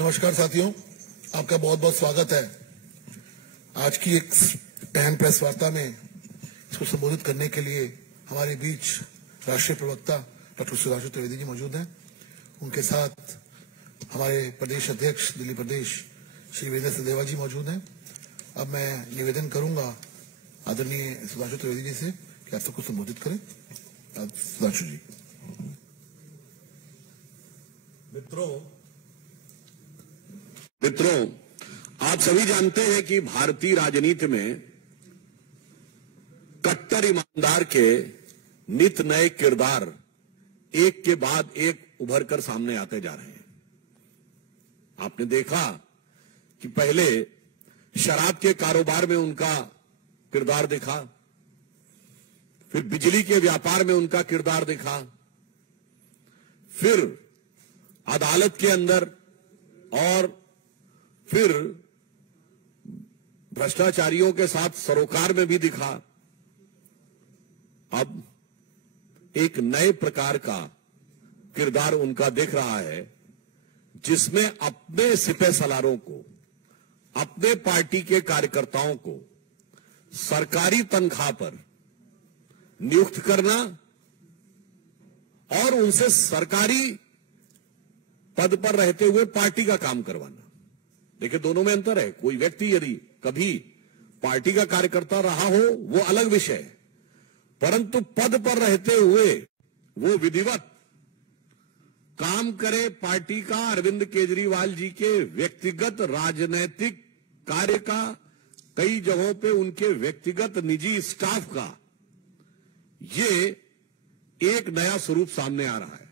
नमस्कार साथियों, आपका बहुत बहुत स्वागत है। आज की एक अहम प्रेस वार्ता में इसको संबोधित करने के लिए हमारे बीच राष्ट्रीय प्रवक्ता डॉक्टर सुधांशु त्रिवेदी जी मौजूद हैं। उनके साथ हमारे प्रदेश अध्यक्ष दिल्ली प्रदेश श्री वीरेंद्र सचदेवा जी मौजूद हैं। अब मैं निवेदन करूंगा आदरणीय सुधांशु त्रिवेदी जी से कि आप सबको संबोधित करें। सुधांशु जी। मित्रों, आप सभी जानते हैं कि भारतीय राजनीति में कट्टर ईमानदार के नित नए किरदार एक के बाद एक उभर कर सामने आते जा रहे हैं। आपने देखा कि पहले शराब के कारोबार में उनका किरदार दिखा, फिर बिजली के व्यापार में उनका किरदार दिखा, फिर अदालत के अंदर और फिर भ्रष्टाचारियों के साथ सरोकार में भी दिखा। अब एक नए प्रकार का किरदार उनका दिख रहा है, जिसमें अपने सिपह सलारों को, अपने पार्टी के कार्यकर्ताओं को सरकारी तनख्वाह पर नियुक्त करना और उनसे सरकारी पद पर रहते हुए पार्टी का काम करवाना। देखिए, दोनों में अंतर है। कोई व्यक्ति यदि कभी पार्टी का कार्यकर्ता रहा हो वो अलग विषय है, परंतु पद पर रहते हुए वो विधिवत काम करे पार्टी का, अरविंद केजरीवाल जी के व्यक्तिगत राजनैतिक कार्य का, कई जगहों पे उनके व्यक्तिगत निजी स्टाफ का, ये एक नया स्वरूप सामने आ रहा है।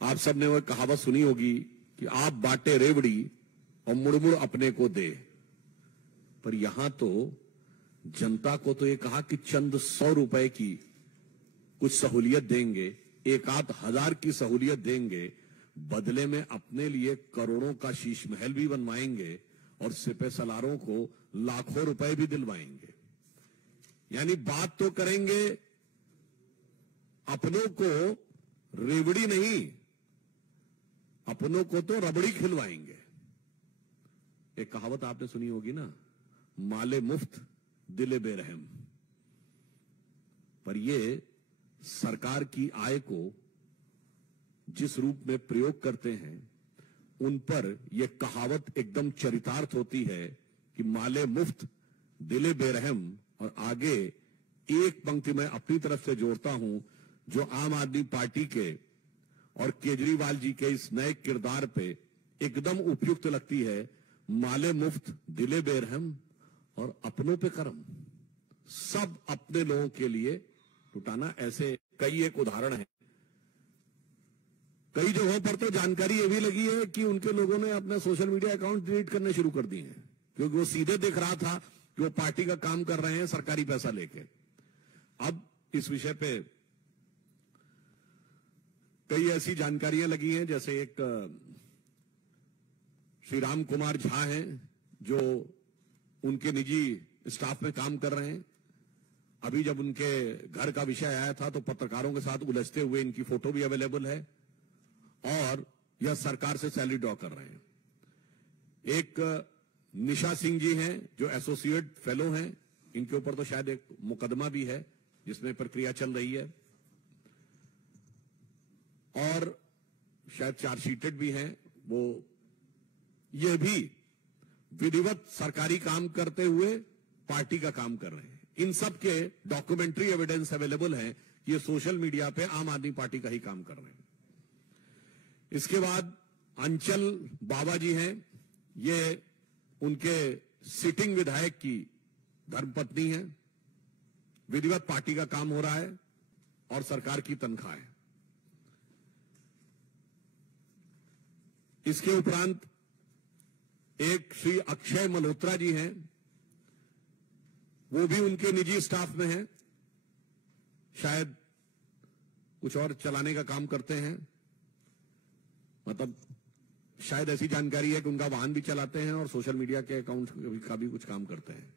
आप सबने वो कहावत सुनी होगी कि आप बांटे रेवड़ी और मुड़मुड़ अपने को दे, पर यहां तो जनता को तो ये कहा कि चंद 100 रुपए की कुछ सहूलियत देंगे, 1-8 हजार की सहूलियत देंगे, बदले में अपने लिए करोड़ों का शीश महल भी बनवाएंगे और सिपह सलारों को लाखों रुपए भी दिलवाएंगे। यानी बात तो करेंगे, अपनों को रेवड़ी नहीं, अपनों को तो रबड़ी खिलवाएंगे। एक कहावत आपने सुनी होगी ना, माले मुफ्त दिले बेरहम। पर ये सरकार की आय को जिस रूप में प्रयोग करते हैं, उन पर यह कहावत एकदम चरितार्थ होती है कि माले मुफ्त दिले बेरहम। और आगे एक पंक्ति में अपनी तरफ से जोड़ता हूं, जो आम आदमी पार्टी के और केजरीवाल जी के इस नए किरदार पे एकदम उपयुक्त लगती है। माले मुफ्त दिले बेरहम और अपनों पे करम। सब अपने लोगों के लिए लुटाना। ऐसे कई एक उदाहरण है। कई जगहों पर तो जानकारी ये भी लगी है कि उनके लोगों ने अपने सोशल मीडिया अकाउंट डिलीट करने शुरू कर दिए हैं, क्योंकि वो सीधे दिख रहा था कि वो पार्टी का काम कर रहे हैं सरकारी पैसा लेके। अब इस विषय पे कई ऐसी जानकारियां लगी हैं, जैसे एक श्री राम कुमार झा हैं जो उनके निजी स्टाफ में काम कर रहे हैं। अभी जब उनके घर का विषय आया था तो पत्रकारों के साथ उलझते हुए इनकी फोटो भी अवेलेबल है और यह सरकार से सैलरी ड्रॉ कर रहे हैं। एक निशा सिंह जी हैं जो एसोसिएट फेलो हैं, इनके ऊपर तो शायद एक मुकदमा भी है जिसमें प्रक्रिया चल रही है और शायद चार्जशीटेड भी हैं। वो ये भी विधिवत सरकारी काम करते हुए पार्टी का काम कर रहे हैं। इन सब के डॉक्यूमेंट्री एविडेंस अवेलेबल है कि ये सोशल मीडिया पे आम आदमी पार्टी का ही काम कर रहे हैं। इसके बाद अंचल बाबा जी हैं, ये उनके सिटिंग विधायक की धर्मपत्नी है। विधिवत पार्टी का काम हो रहा है और सरकार की तनख्वाह है। इसके उपरांत एक श्री अक्षय मल्होत्रा जी हैं, वो भी उनके निजी स्टाफ में हैं, शायद कुछ और चलाने का काम करते हैं। मतलब शायद ऐसी जानकारी है कि उनका वाहन भी चलाते हैं और सोशल मीडिया के अकाउंट का भी कुछ काम करते हैं।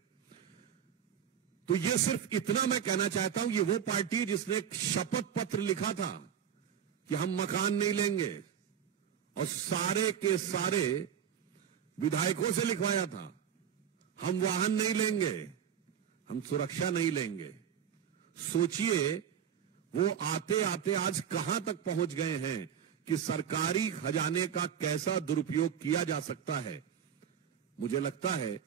तो ये सिर्फ इतना मैं कहना चाहता हूं, ये वो पार्टी जिसने एक शपथ पत्र लिखा था कि हम मकान नहीं लेंगे, और सारे के सारे विधायकों से लिखवाया था। हम वाहन नहीं लेंगे, हम सुरक्षा नहीं लेंगे। सोचिए वो आते आते आज कहां तक पहुंच गए हैं कि सरकारी खजाने का कैसा दुरुपयोग किया जा सकता है। मुझे लगता है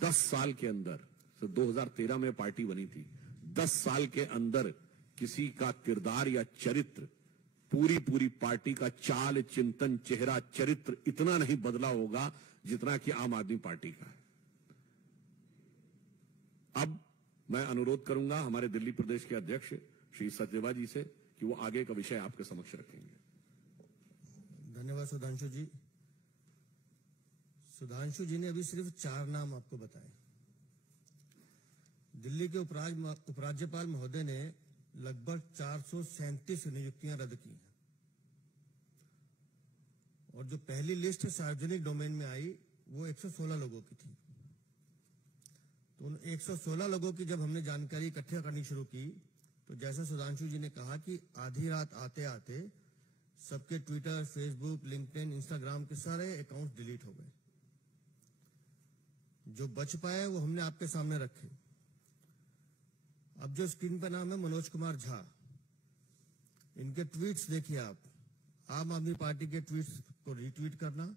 10 साल के अंदर, 2013 में पार्टी बनी थी, 10 साल के अंदर किसी का किरदार या चरित्र, पूरी पार्टी का चाल चिंतन चेहरा चरित्र इतना नहीं बदला होगा जितना कि आम आदमी पार्टी का है। अब मैं अनुरोध करूंगा हमारे दिल्ली प्रदेश के अध्यक्ष श्री सचदेवा जी से कि वो आगे का विषय आपके समक्ष रखेंगे। धन्यवाद सुधांशु जी। सुधांशु जी ने अभी सिर्फ 4 नाम आपको बताए। दिल्ली के उपराज्यपाल महोदय ने लगभग 437 नियुक्तियां रद्द की हैं और जो पहली लिस्ट सार्वजनिक डोमेन में आई वो 116 लोगों की थी। तो उन 116 लोगों की जब हमने जानकारी इकट्ठा करनी शुरू की तो जैसा सुधांशु जी ने कहा कि आधी रात आते आते सबके ट्विटर, फेसबुक, लिंक्डइन, इंस्टाग्राम के सारे अकाउंट डिलीट हो गए। जो बच पाए वो हमने आपके सामने रखे। अब जो स्क्रीन पर नाम है मनोज कुमार झा, इनके ट्वीट्स देखिए आप। आम आदमी पार्टी के ट्वीट्स को रीट्वीट करना,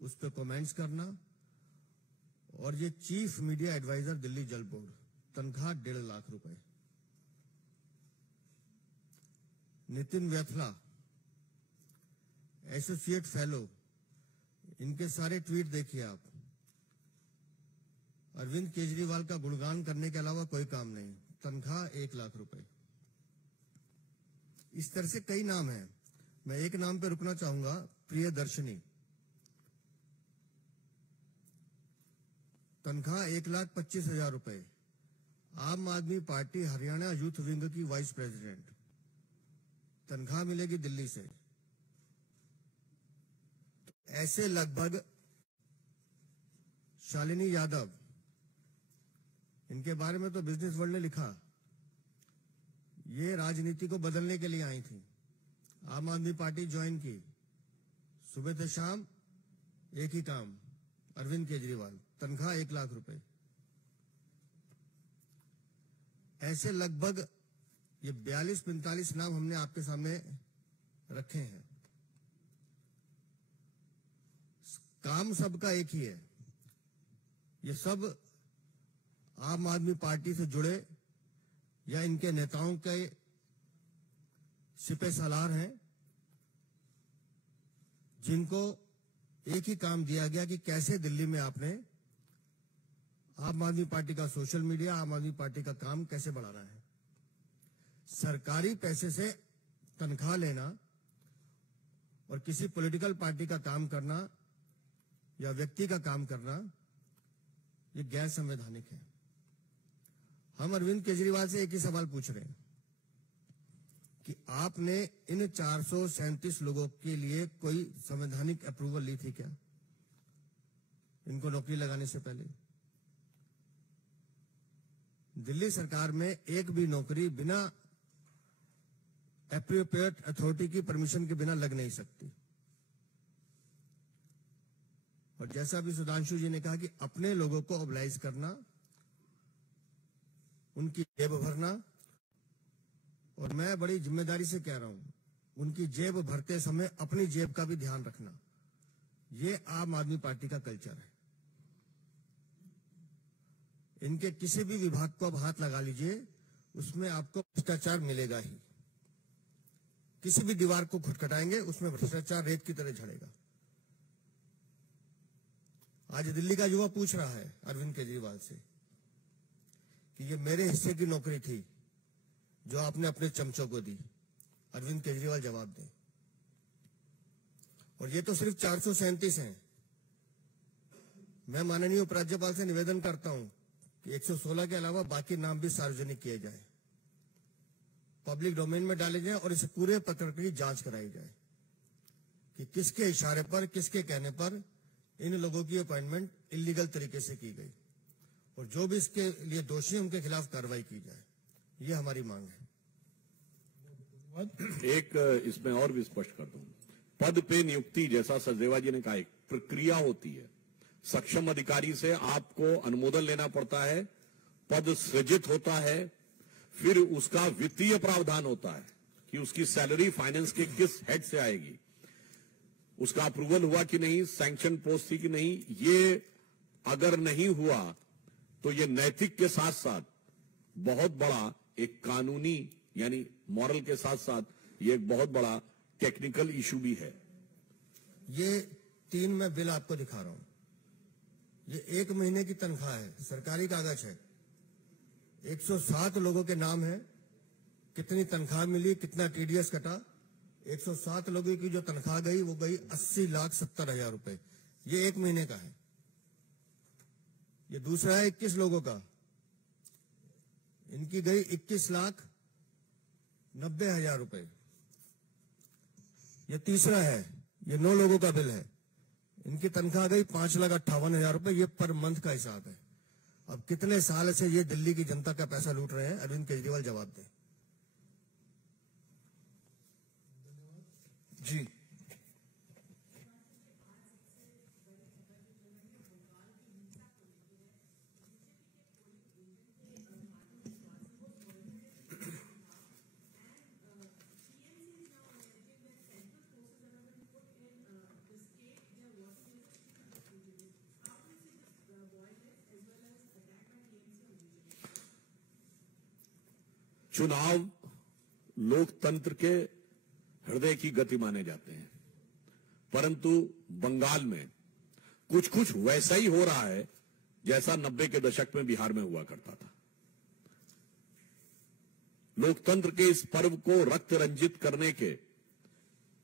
उस पर कमेंट्स करना, और ये चीफ मीडिया एडवाइजर दिल्ली जल बोर्ड, तनख्वाह 1.5 लाख रुपए। नितिन व्यथला, एसोसिएट फेलो, इनके सारे ट्वीट देखिए आप। अरविंद केजरीवाल का गुणगान करने के अलावा कोई काम नहीं, तनख्वाह 1 लाख रुपए। इस तरह से कई नाम हैं। मैं एक नाम पे रुकना चाहूंगा, प्रियदर्शनी, तनख्वाह 1,25,000 रुपए। आम आदमी पार्टी हरियाणा यूथ विंग की वाइस प्रेसिडेंट, तनख्वाह मिलेगी दिल्ली से। ऐसे लगभग शालिनी यादव, इनके बारे में तो बिजनेस वर्ल्ड ने लिखा, ये राजनीति को बदलने के लिए आई थी, आम आदमी पार्टी ज्वाइन की, सुबह से शाम एक ही काम, अरविंद केजरीवाल, तनख्वाह 1 लाख रुपए। ऐसे लगभग ये 42-45 नाम हमने आपके सामने रखे हैं। काम सबका एक ही है, ये सब आम आदमी पार्टी से जुड़े या इनके नेताओं के सिपह सालार हैं, जिनको एक ही काम दिया गया कि कैसे दिल्ली में आपने आम आदमी पार्टी का सोशल मीडिया, आम आदमी पार्टी का काम कैसे बढ़ाना है। सरकारी पैसे से तनख्वाह लेना और किसी पॉलिटिकल पार्टी का काम करना या व्यक्ति का काम करना, ये गैर संवैधानिक है। हम अरविंद केजरीवाल से एक ही सवाल पूछ रहे हैं कि आपने इन 437 लोगों के लिए कोई संवैधानिक अप्रूवल ली थी क्या, इनको नौकरी लगाने से पहले? दिल्ली सरकार में एक भी नौकरी बिना एप्रोप्रिएट अथॉरिटी की परमिशन के बिना लग नहीं सकती। और जैसा भी सुधांशु जी ने कहा कि अपने लोगों को ऑब्लाइज करना, उनकी जेब भरना, और मैं बड़ी जिम्मेदारी से कह रहा हूं, उनकी जेब भरते समय अपनी जेब का भी ध्यान रखना, ये आम आदमी पार्टी का कल्चर है। इनके किसी भी विभाग को आप हाथ लगा लीजिए, उसमें आपको भ्रष्टाचार मिलेगा ही। किसी भी दीवार को खटखटाएंगे, उसमें भ्रष्टाचार रेत की तरह झड़ेगा। आज दिल्ली का युवा पूछ रहा है अरविंद केजरीवाल से कि ये मेरे हिस्से की नौकरी थी जो आपने अपने चमचों को दी। अरविंद केजरीवाल जवाब दें। और ये तो सिर्फ 437 हैं। मैं माननीय उपराज्यपाल से निवेदन करता हूं कि 116 के अलावा बाकी नाम भी सार्वजनिक किए जाए, पब्लिक डोमेन में डाले जाए और इस पूरे प्रकरण की जांच कराई जाए कि किसके इशारे पर, किसके कहने पर इन लोगों की अपॉइंटमेंट इलीगल तरीके से की गई, और जो भी इसके लिए दोषी है उनके खिलाफ कार्रवाई की जाए। ये हमारी मांग है। एक इसमें और भी स्पष्ट कर दूं, पद पे नियुक्ति, जैसा सचदेवा जी ने कहा, एक प्रक्रिया होती है। सक्षम अधिकारी से आपको अनुमोदन लेना पड़ता है, पद सृजित होता है, फिर उसका वित्तीय प्रावधान होता है कि उसकी सैलरी फाइनेंस के किस हेड से आएगी, उसका अप्रूवल हुआ कि नहीं, सैंक्शन पोस्ट थी कि नहीं। ये अगर नहीं हुआ तो ये नैतिक के साथ साथ बहुत बड़ा एक कानूनी यानी मॉरल के साथ साथ ये एक बहुत बड़ा टेक्निकल इशू भी है। ये 3 मैं बिल आपको दिखा रहा हूं। ये 1 महीने की तनख्वाह है, सरकारी कागज है। 107 लोगों के नाम है, कितनी तनख्वाह मिली, कितना टीडीएस कटा। 107 लोगों की जो तनख्वाह गई वो गई 80,70,000 रुपए। ये 1 महीने का है। ये दूसरा है 21 लोगों का, इनकी गई 21,90,000 रुपए। ये तीसरा है, ये 9 लोगों का बिल है, इनकी तनख्वाह गई 5,58,000 रुपए। ये पर मंथ का हिसाब है। अब कितने साल से ये दिल्ली की जनता का पैसा लूट रहे हैं, अरविंद केजरीवाल जवाब दें। जी, चुनाव लोकतंत्र के हृदय की गति माने जाते हैं, परंतु बंगाल में कुछ कुछ वैसा ही हो रहा है जैसा 90 के दशक में बिहार में हुआ करता था। लोकतंत्र के इस पर्व को रक्त रंजित करने के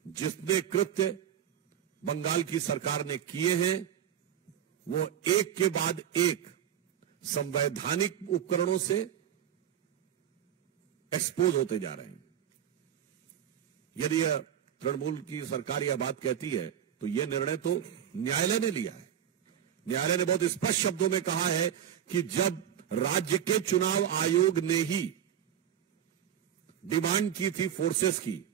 जितने कृत्य बंगाल की सरकार ने किए हैं, वो एक के बाद एक संवैधानिक उपकरणों से एक्सपोज होते जा रहे हैं। यदि तृणमूल की सरकार यह बात कहती है तो यह निर्णय तो न्यायालय ने लिया है। न्यायालय ने बहुत स्पष्ट शब्दों में कहा है कि जब राज्य के चुनाव आयोग ने ही डिमांड की थी फोर्सेस की,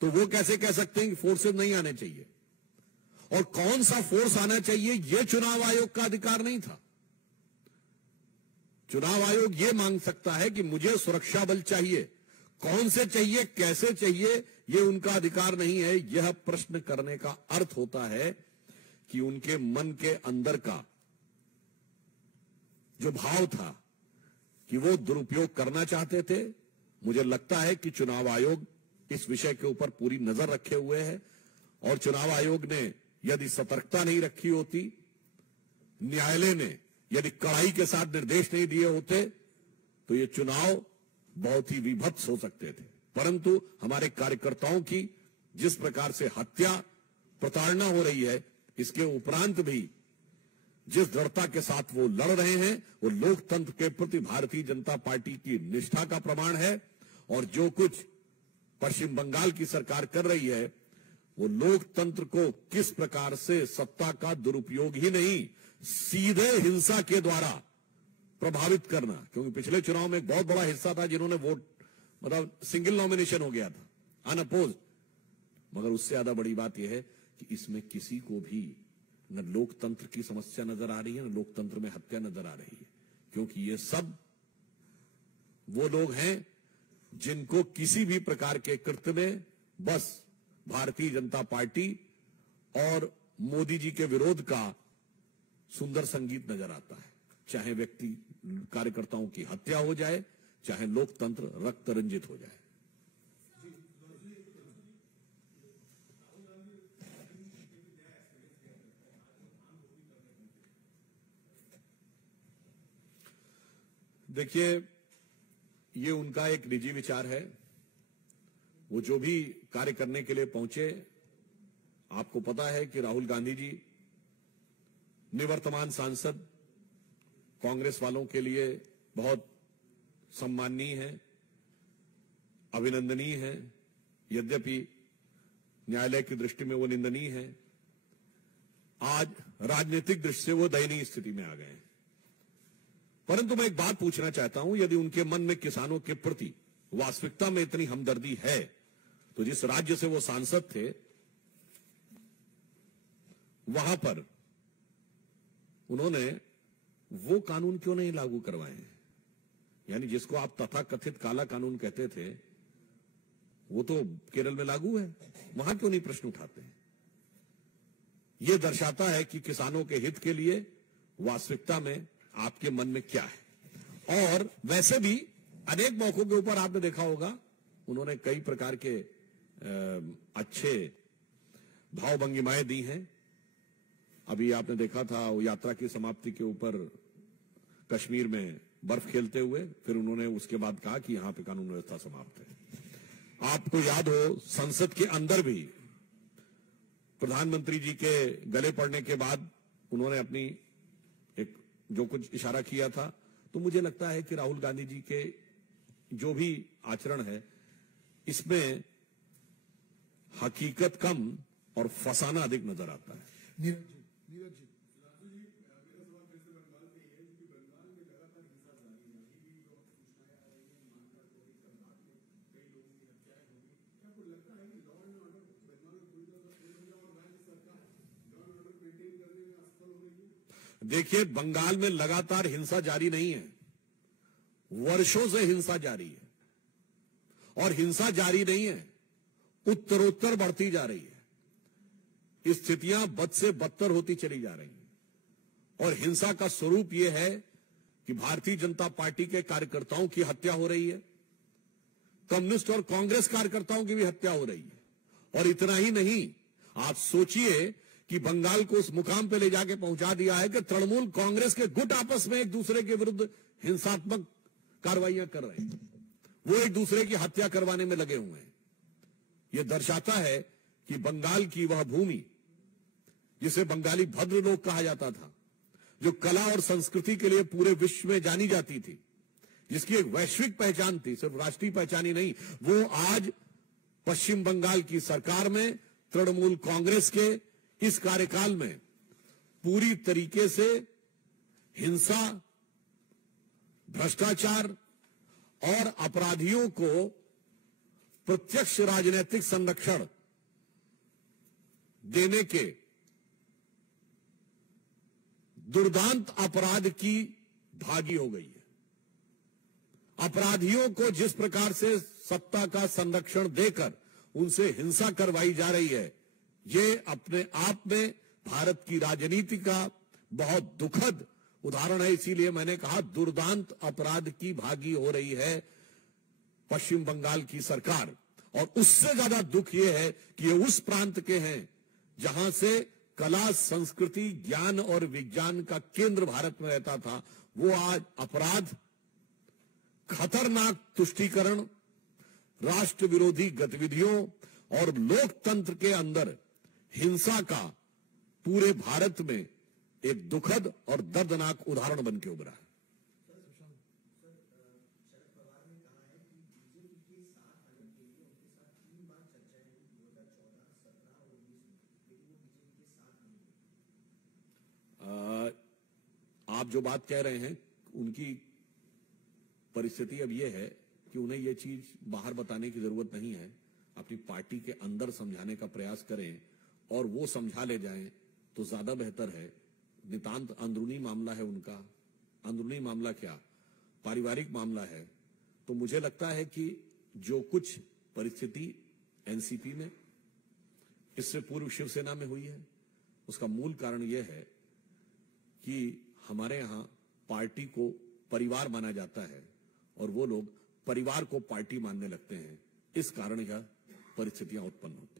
तो वो कैसे कह सकते हैं कि फोर्सेस नहीं आने चाहिए, और कौन सा फोर्स आना चाहिए यह चुनाव आयोग का अधिकार नहीं था। चुनाव आयोग यह मांग सकता है कि मुझे सुरक्षा बल चाहिए, कौन से चाहिए, कैसे चाहिए, यह उनका अधिकार नहीं है। यह प्रश्न करने का अर्थ होता है कि उनके मन के अंदर का जो भाव था कि वो दुरुपयोग करना चाहते थे। मुझे लगता है कि चुनाव आयोग इस विषय के ऊपर पूरी नजर रखे हुए है, और चुनाव आयोग ने यदि सतर्कता नहीं रखी होती, न्यायालय ने यदि कड़ाई के साथ निर्देश नहीं दिए होते, तो ये चुनाव बहुत ही विभत्स हो सकते थे। परंतु हमारे कार्यकर्ताओं की जिस प्रकार से हत्या, प्रताड़ना हो रही है, इसके उपरांत भी जिस दृढ़ता के साथ वो लड़ रहे हैं, वो लोकतंत्र के प्रति भारतीय जनता पार्टी की निष्ठा का प्रमाण है। और जो कुछ पश्चिम बंगाल की सरकार कर रही है, वो लोकतंत्र को किस प्रकार से सत्ता का दुरुपयोग ही नहीं, सीधे हिंसा के द्वारा प्रभावित करना। क्योंकि पिछले चुनाव में एक बहुत बड़ा हिस्सा था जिन्होंने वोट, मतलब सिंगल नॉमिनेशन हो गया था, अनअपोज्ड। मगर उससे ज्यादा बड़ी बात यह है कि इसमें किसी को भी न लोकतंत्र की समस्या नजर आ रही है, न लोकतंत्र में हत्या नजर आ रही है। क्योंकि ये सब वो लोग हैं जिनको किसी भी प्रकार के कृत्य में बस भारतीय जनता पार्टी और मोदी जी के विरोध का सुंदर संगीत नजर आता है। चाहे व्यक्ति कार्यकर्ताओं की हत्या हो जाए, चाहे लोकतंत्र रक्त रंजित हो जाए। देखिए, ये उनका एक निजी विचार है। वो जो भी कार्य करने के लिए पहुंचे, आपको पता है कि राहुल गांधी जी निवर्तमान सांसद कांग्रेस वालों के लिए बहुत सम्माननीय है, अभिनंदनीय है। यद्यपि न्यायालय की दृष्टि में वो निंदनीय है, आज राजनीतिक दृष्टि से वो दयनीय स्थिति में आ गए हैं। परंतु मैं एक बात पूछना चाहता हूं, यदि उनके मन में किसानों के प्रति वास्तविकता में इतनी हमदर्दी है, तो जिस राज्य से वो सांसद थे वहां पर उन्होंने वो कानून क्यों नहीं लागू करवाए हैं? यानी जिसको आप तथाकथित काला कानून कहते थे, वो तो केरल में लागू है, वहां क्यों नहीं प्रश्न उठाते हैं? यह दर्शाता है कि किसानों के हित के लिए वास्तविकता में आपके मन में क्या है। और वैसे भी अनेक मौकों के ऊपर आपने देखा होगा, उन्होंने कई प्रकार के अच्छे भाव भंगिमाएं दी हैं। अभी आपने देखा था वो यात्रा की समाप्ति के ऊपर कश्मीर में बर्फ खेलते हुए, फिर उन्होंने उसके बाद कहा कि यहां पे कानून व्यवस्था समाप्त है। आपको याद हो, संसद के अंदर भी प्रधानमंत्री जी के गले पड़ने के बाद उन्होंने अपनी एक जो कुछ इशारा किया था, तो मुझे लगता है कि राहुल गांधी जी के जो भी आचरण है, इसमें हकीकत कम और फसाना अधिक नजर आता है। नीरज जी देखिए, बंगाल में लगातार हिंसा जारी नहीं है, वर्षों से हिंसा जारी है, और हिंसा जारी नहीं है, उत्तरोत्तर बढ़ती जा रही है। स्थितियां बद से बदतर होती चली जा रही हैं, और हिंसा का स्वरूप यह है कि भारतीय जनता पार्टी के कार्यकर्ताओं की हत्या हो रही है, कम्युनिस्ट और कांग्रेस कार्यकर्ताओं की भी हत्या हो रही है। और इतना ही नहीं, आप सोचिए कि बंगाल को उस मुकाम पे ले जाके पहुंचा दिया है कि तृणमूल कांग्रेस के गुट आपस में एक दूसरे के विरुद्ध हिंसात्मक कार्रवाइयां कर रहे हैं, वो एक दूसरे की हत्या करवाने में लगे हुए हैं। यह दर्शाता है कि बंगाल की वह भूमि जिसे बंगाली भद्र लोग कहा जाता था, जो कला और संस्कृति के लिए पूरे विश्व में जानी जाती थी, जिसकी एक वैश्विक पहचान थी, सिर्फ राष्ट्रीय पहचान ही नहीं, वो आज पश्चिम बंगाल की सरकार में तृणमूल कांग्रेस के इस कार्यकाल में पूरी तरीके से हिंसा, भ्रष्टाचार और अपराधियों को प्रत्यक्ष राजनीतिक संरक्षण देने के दुर्दांत अपराध की भागी हो गई है। अपराधियों को जिस प्रकार से सत्ता का संरक्षण देकर उनसे हिंसा करवाई जा रही है, ये अपने आप में भारत की राजनीति का बहुत दुखद उदाहरण है। इसीलिए मैंने कहा, दुर्दांत अपराध की भागी हो रही है पश्चिम बंगाल की सरकार। और उससे ज्यादा दुख यह है कि ये उस प्रांत के हैं जहां से कला, संस्कृति, ज्ञान और विज्ञान का केंद्र भारत में रहता था, वो आज अपराध, खतरनाक तुष्टीकरण, राष्ट्र विरोधी गतिविधियों और लोकतंत्र के अंदर हिंसा का पूरे भारत में एक दुखद और दर्दनाक उदाहरण बन के उभरा है। आप जो बात कह रहे हैं, उनकी परिस्थिति अब यह है कि उन्हें यह चीज बाहर बताने की जरूरत नहीं है, अपनी पार्टी के अंदर समझाने का प्रयास करें और वो समझा ले जाएं तो ज्यादा बेहतर है। नितांत अंदरूनी मामला है उनका, अंदरूनी मामला क्या, पारिवारिक मामला है। तो मुझे लगता है कि जो कुछ परिस्थिति एनसीपी में, इससे पूर्व शिवसेना में हुई है, उसका मूल कारण यह है कि हमारे यहां पार्टी को परिवार माना जाता है और वो लोग परिवार को पार्टी मानने लगते हैं। इस कारण यह परिस्थितियां उत्पन्न होती हैं।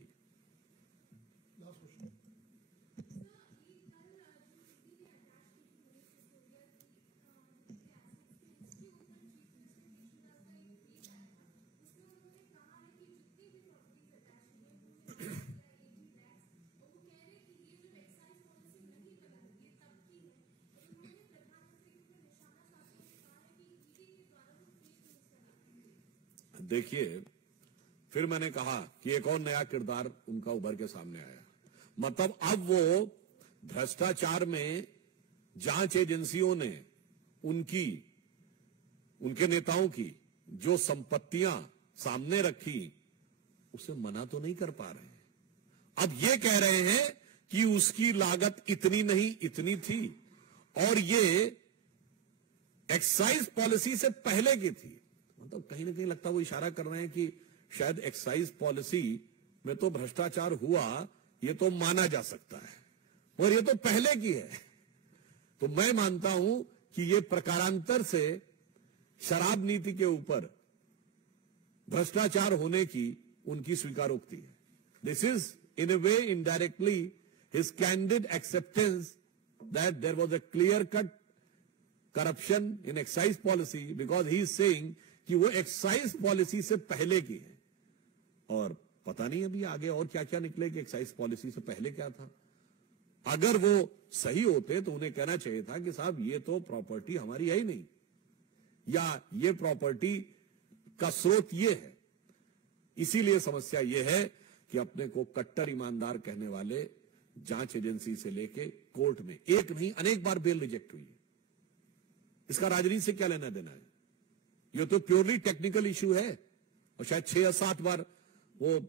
देखिए, फिर मैंने कहा कि एक और नया किरदार उनका उभर के सामने आया। मतलब अब वो भ्रष्टाचार में जांच एजेंसियों ने उनके नेताओं की जो संपत्तियां सामने रखी, उसे मना तो नहीं कर पा रहे हैं। अब ये कह रहे हैं कि उसकी लागत इतनी नहीं इतनी थी, और ये एक्साइज पॉलिसी से पहले की थी। मतलब कहीं ना कहीं लगता है वो इशारा कर रहे हैं कि शायद एक्साइज पॉलिसी में तो भ्रष्टाचार हुआ, ये तो माना जा सकता है, और ये तो पहले की है। तो मैं मानता हूं कि ये प्रकारांतर से शराब नीति के ऊपर भ्रष्टाचार होने की उनकी स्वीकारोक्ति है। This is in a way indirectly his candid acceptance that there was a clear cut corruption in excise policy, because he is saying कि वो एक्साइज पॉलिसी से पहले की है। और पता नहीं अभी आगे और क्या क्या निकले कि एक्साइज पॉलिसी से पहले क्या था। अगर वो सही होते तो उन्हें कहना चाहिए था कि साहब ये तो प्रॉपर्टी हमारी है ही नहीं, या ये प्रॉपर्टी का स्रोत ये है। इसीलिए समस्या ये है कि अपने को कट्टर ईमानदार कहने वाले जांच एजेंसी से लेके कोर्ट में एक नहीं अनेक बार बेल रिजेक्ट हुई है। इसका राजनीति से क्या लेना देना है? ये तो प्योरली टेक्निकल इश्यू है, और शायद 6 या 7 बार वो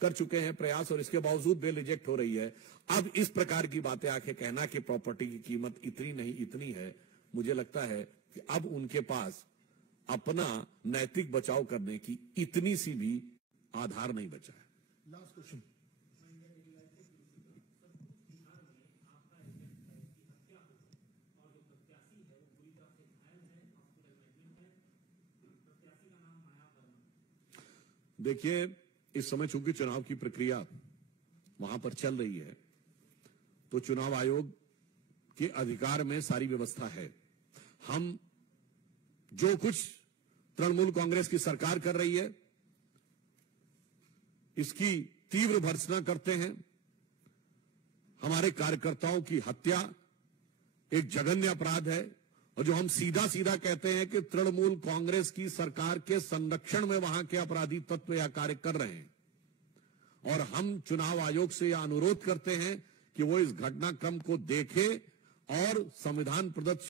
कर चुके हैं प्रयास, और इसके बावजूद बेल रिजेक्ट हो रही है। अब इस प्रकार की बातें आके कहना कि प्रॉपर्टी की कीमत इतनी नहीं इतनी है, मुझे लगता है कि अब उनके पास अपना नैतिक बचाव करने की इतनी सी भी आधार नहीं बचा है। Last question. देखिए, इस समय चूंकि चुनाव की प्रक्रिया वहां पर चल रही है, तो चुनाव आयोग के अधिकार में सारी व्यवस्था है। हम जो कुछ तृणमूल कांग्रेस की सरकार कर रही है, इसकी तीव्र भर्त्सना करते हैं। हमारे कार्यकर्ताओं की हत्या एक जघन्य अपराध है, और जो हम सीधा सीधा कहते हैं कि तृणमूल कांग्रेस की सरकार के संरक्षण में वहां के अपराधी तत्व या कार्य कर रहे हैं, और हम चुनाव आयोग से यह अनुरोध करते हैं कि वो इस घटनाक्रम को देखे और संविधान प्रदत्त